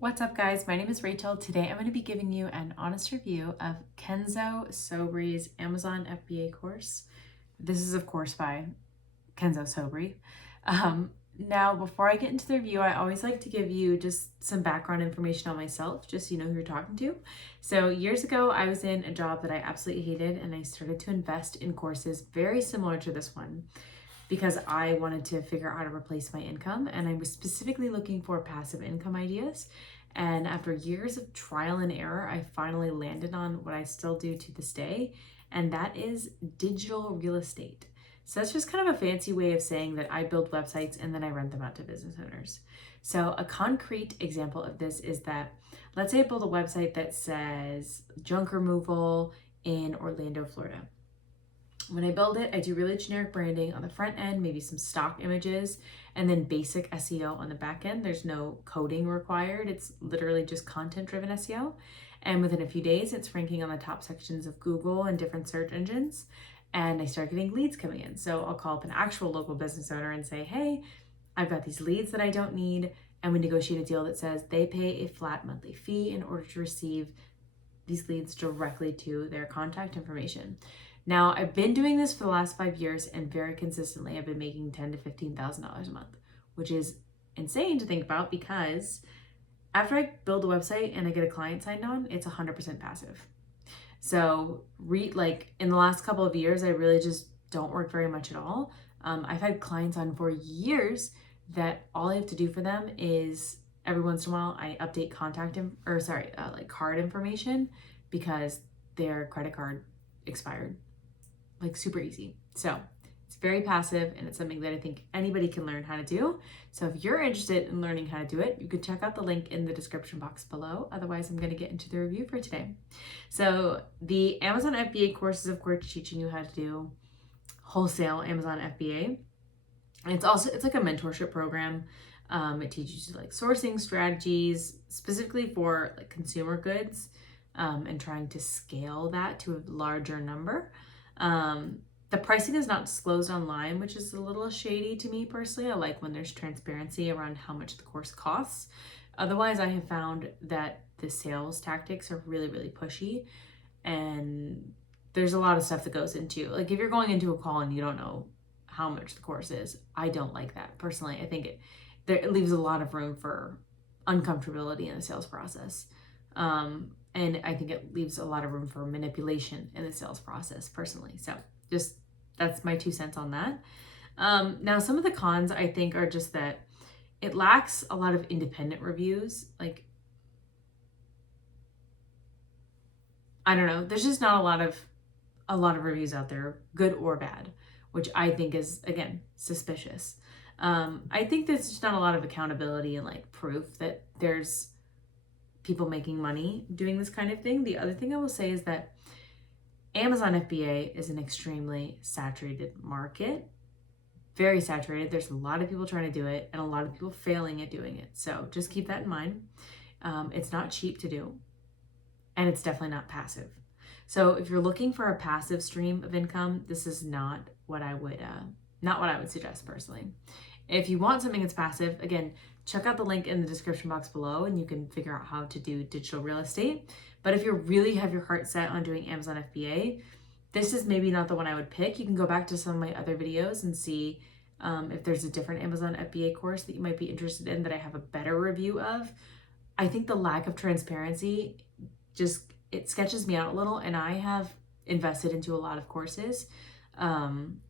What's up, guys? My name is Rachel. Today I'm going to be giving you an honest review of Kenzo Sobrie's Amazon FBA course. This is, of course, by Kenzo Sobrie. Now, before I get into the review, I always like to give you just some background information on myself, just so you know who you're talking to. So years ago, I was in a job that I absolutely hated, and I started to invest in courses very similar to this one because I wanted to figure out how to replace my income, and I was specifically looking for passive income ideas. And after years of trial and error, I finally landed on what I still do to this day, and that is digital real estate. So that's just kind of a fancy way of saying that I build websites and then I rent them out to business owners. So a concrete example of this is that, let's say I build a website that says junk removal in Orlando, Florida. When I build it, I do really generic branding on the front end, maybe some stock images, and then basic SEO on the back end. There's no coding required. It's literally just content-driven SEO. And within a few days, it's ranking on the top sections of Google and different search engines. And I start getting leads coming in. So I'll call up an actual local business owner and say, hey, I've got these leads that I don't need. And we negotiate a deal that says they pay a flat monthly fee in order to receive these leads directly to their contact information. Now, I've been doing this for the last 5 years, and very consistently I've been making $10,000 to $15,000 a month, which is insane to think about because after I build a website and I get a client signed on, it's 100% passive. So in the last couple of years, I really just don't work very much at all. I've had clients on for years that all I have to do for them is every once in a while I update card information because their credit card expired. Like super easy. So it's very passive, and it's something that I think anybody can learn how to do. So if you're interested in learning how to do it, you can check out the link in the description box below. Otherwise, I'm going to get into the review for today. So the Amazon FBA course is, of course, teaching you how to do wholesale Amazon FBA. And it's like a mentorship program. It teaches you like sourcing strategies, specifically for like consumer goods, and trying to scale that to a larger number. The pricing is not disclosed online, which is a little shady to me personally. I like when there's transparency around how much the course costs. Otherwise, I have found that the sales tactics are really, really pushy, and there's a lot of stuff that goes into, like, if you're going into a call and you don't know how much the course is, I don't like that personally. I think it leaves a lot of room for uncomfortability in the sales process. And I think it leaves a lot of room for manipulation in the sales process personally. So just, that's my 2 cents on that. Now, some of the cons I think are just that it lacks a lot of independent reviews. Like, I don't know, there's just not a lot of reviews out there, good or bad, which I think is, again, suspicious. I think there's just not a lot of accountability and like proof that there's people making money doing this kind of thing. The other thing I will say is that Amazon FBA is an extremely saturated market, very saturated. There's a lot of people trying to do it and a lot of people failing at doing it. So just keep that in mind. It's not cheap to do, and it's definitely not passive. So if you're looking for a passive stream of income, this is not what I would suggest personally. If you want something that's passive, again, check out the link in the description box below and you can figure out how to do digital real estate. But if you really have your heart set on doing Amazon FBA, this is maybe not the one I would pick. You can go back to some of my other videos and see if there's a different Amazon FBA course that you might be interested in that I have a better review of. I think the lack of transparency it sketches me out a little, and I have invested into a lot of courses. And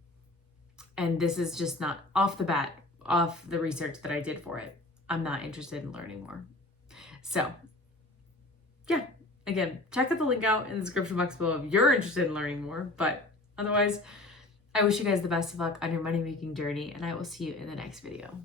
this is just not off the research that I did for it. I'm not interested in learning more. So yeah, again, check out the link out in the description box below if you're interested in learning more. But otherwise, I wish you guys the best of luck on your money-making journey, and I will see you in the next video.